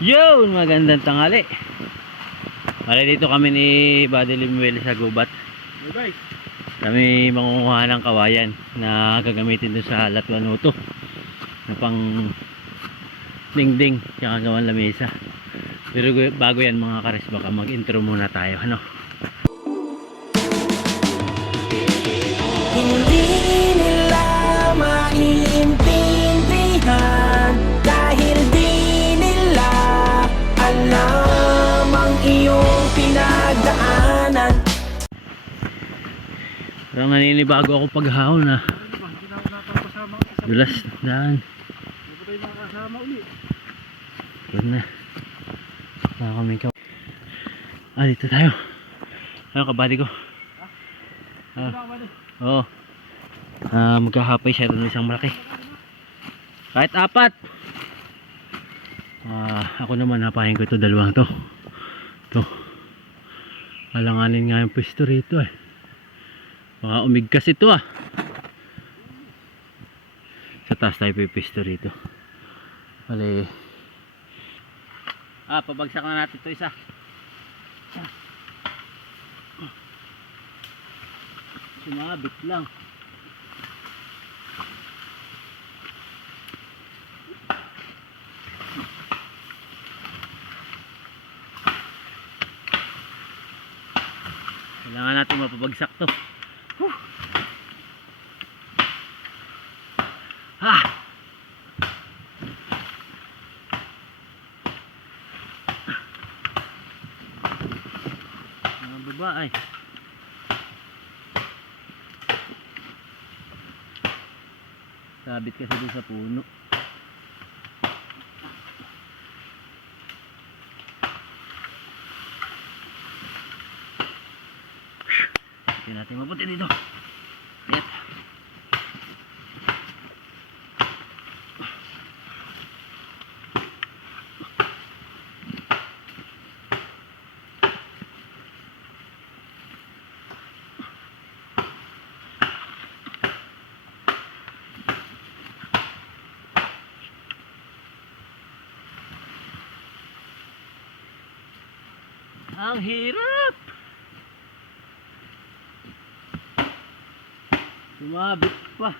Yun, magandang tangali. Mali dito kami ni Buddy Limuel sa gubat. Bye bye. Kami mangunguha ng kawayan na gagamitin doon sa Latuanuto. Na pang dingding tsaka gawan lamesa. Pero bago yan mga kares baka mag-intro muna tayo. Ano? Parang naninibago ako paghahon ang isa. dulas daan. Yun na. Wala kaming kaw. Ah, dito tayo. Ano kabady ko? Ah, ka oo. Ah, magkahapay siya doon isang malaki. Kahit apat. Ah, ako naman napahin ko ito dalawang to. To. Alanganin nga yung pwesto rito eh. Baka umigkas ito ah. Sa taas tayo pipisto rito. Bali. Ah, pabagsak na natin ito isa. Sumabit lang. Kailangan natin mapabagsak to. Whew. Ah! Mga babae. Sabit kasi doon sa puno. Hindi natin mabuti dito. Yan. Ang hirap! Sumabit pa.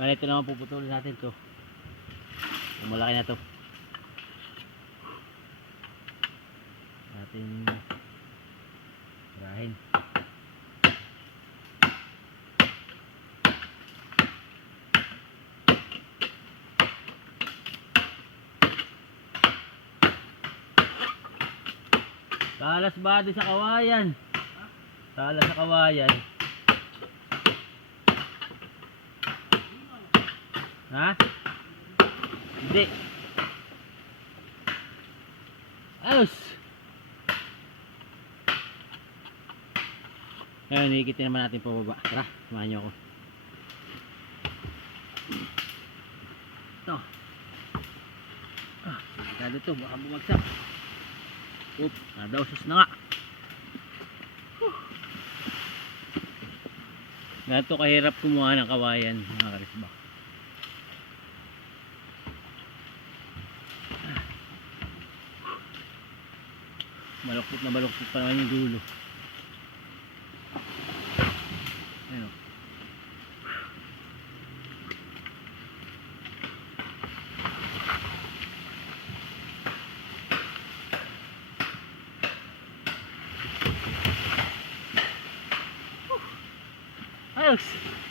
Kaya ito naman puputulin natin to. Kung malaki na to. Ating rahin. Talas ba sa kawayan? Talas sa kawayan. Ha? Hindi. Ayos. Ngayon, ikitin naman natin pababa. Tara, samahan niyo ako. Ito. Ah, kado to, baka bumagsak. Oop, nadausos na nga. Whew. Kahirap kumuha ng kawayan, mga karisba. Maluktot na baluktot pa naman yung dulo. Ayun. o. Ayos.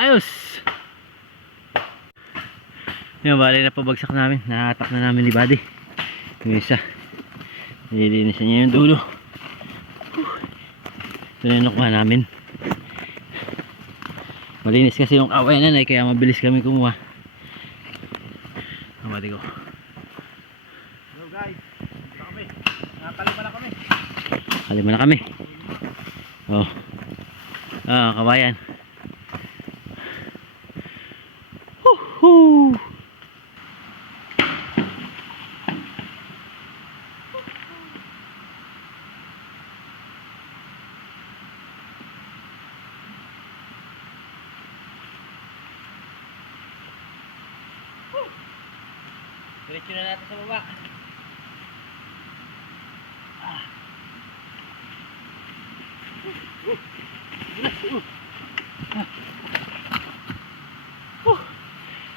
Ayos! Yung bali na pabagsak namin. Nakatak na namin ni Buddy. Yung isa. Nililinisan niya yung dulo. Ito na yung nakuha namin. Malinis kasi yung away na kaya mabilis kami kumuha. Ang bati ko. Hello guys. Dito kami. Nakakalima na kami. Kalima na kami. Oh. Ah, kabayan. Diretso na natin sa baba.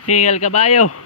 Singal kabayo.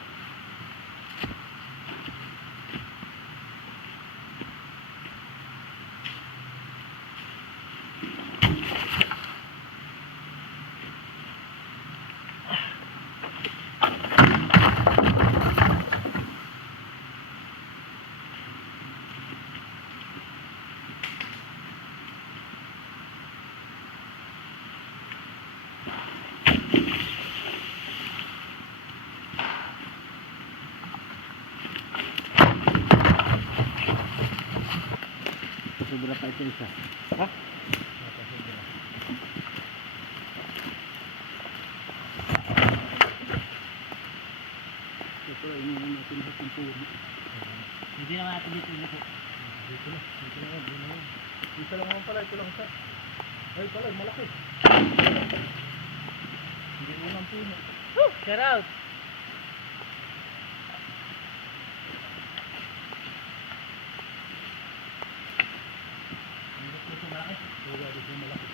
Isa. Ha? Ito ay iniwan natin sa pumpuro. Hindi naman natin dito ito. Dito na. Dito na. Dito na. Dito lang naman pala. Ito lang sa. Ay pala. Malaki. Hindi mo nang puno. Shout out! Wala dito malaki.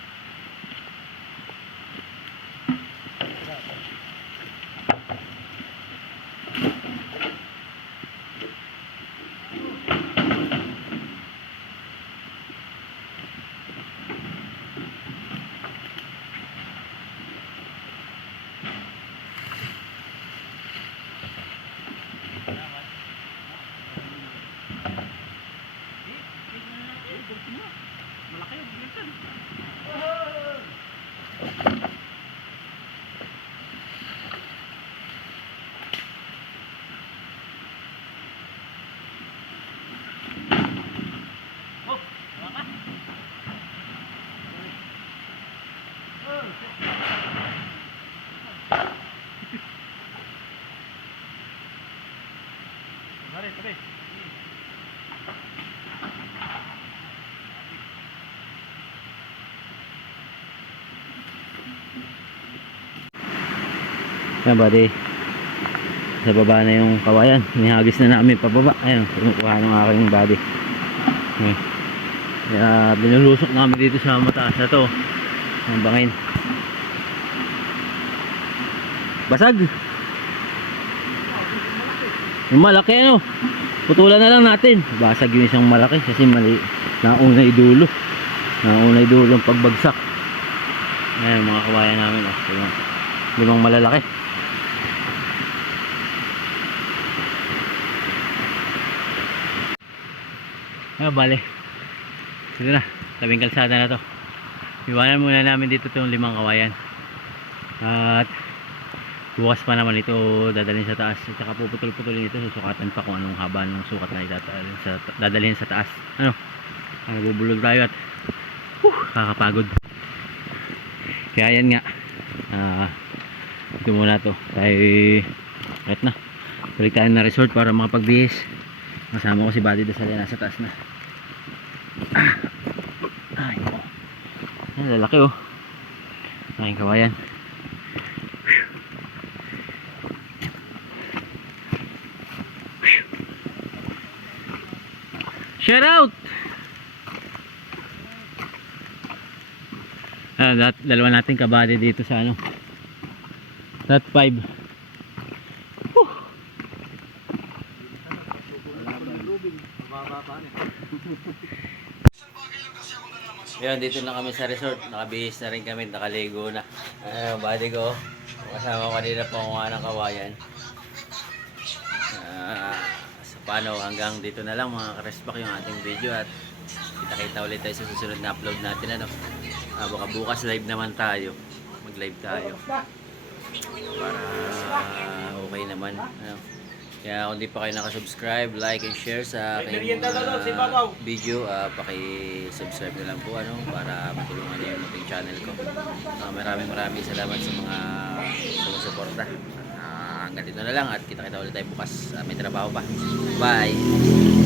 Malaki yung bilasan. Oh, waka. Mari, tabi. Yan buddy. Sa baba na yung kawayan. Nihagis na namin pababa. Ayun, kinukuha ng aking body. Okay. Kaya binulusok namin dito sa mataas na to. Ang bangin. Basag. Yung malaki ano. Putulan na lang natin. Basag yung isang malaki kasi mali. Nauna idulo. Nauna idulo ang pagbagsak. Ayan mga kawayan namin. Oh. Limang malalaki. Ah, bale. Sige na, tabing kalsada na to. Iwanan muna namin dito itong limang kawayan. At bukas pa naman ito dadalhin sa taas. At saka puputol-putulin ito. Susukatan pa kung anong haba ng sukat na idadalhin sa, dadalhin sa taas. Ano? Ano bubulog tayo at uh, kakapagod. Kaya yan nga. Ah, ito muna to. Tayo right na. Balik tayo na resort para makapagbihis. Kasama ko si Buddy sa nasa taas na. Ah. Ay, oh. Yan, lalaki oh. Aking kawayan. Shout out! Ah, dalawa natin kabady dito sa ano. Dot 5. Yan, dito na kami sa resort. Nakabihis na rin kami, nakaligo na. Ayun, body ko. Kasama ko kanina po nga ng kawayan. Ah, so paano, hanggang dito na lang mga karespak yung ating video at kita-kita ulit tayo sa susunod na upload natin. Ano? Ah, baka bukas live naman tayo. Mag-live tayo. Para okay naman. Ano? Kaya kung di pa kayo nakasubscribe, like and share sa aking ah, video, ah, paki-subscribe na lang po ano, para matulungan niyo yung ating channel ko. Ah, maraming maraming salamat sa mga sumusuporta. Ah, hanggang dito na lang at kita-kita ulit tayo bukas. Ah, may trabaho pa. Bye!